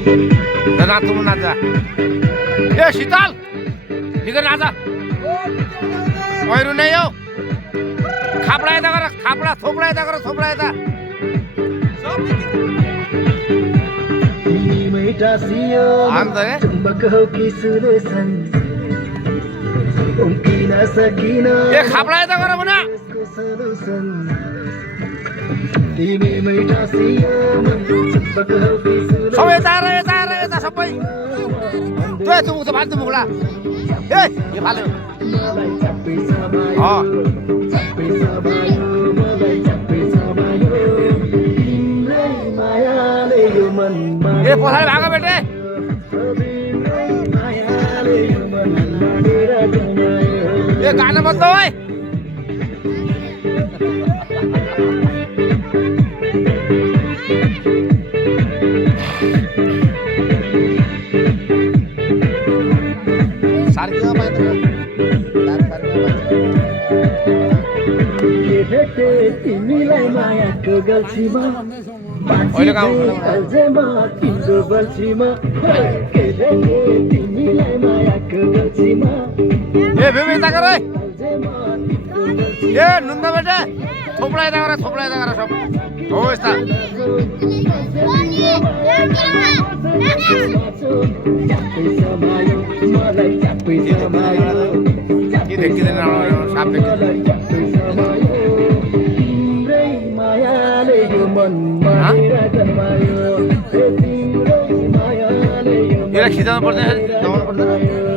नाच्नु नाच्छ ए शीतल ठिकै नाच पहिरो नै हो खापडा यता गर खापडा थोपडा यता गर थोपडा यता ए खापडा यता गर भन सबै यता यता सबै त्यो चुमुक त फाल्नु मुखला ए यो फाल्यो ए पछाडि भाग बेटे ए गाना बज्छ है तिमीलाई मायाको गल्छीमा तिमीलाई मायाको गल्छीमा ए बेबे यता गर ए नुन्दा बेटा थोपडा यता गर सब हो यस्ता के देखिँदैन साप यसलाई खिचाउनु पर्दैन दबाउनु पर्दैन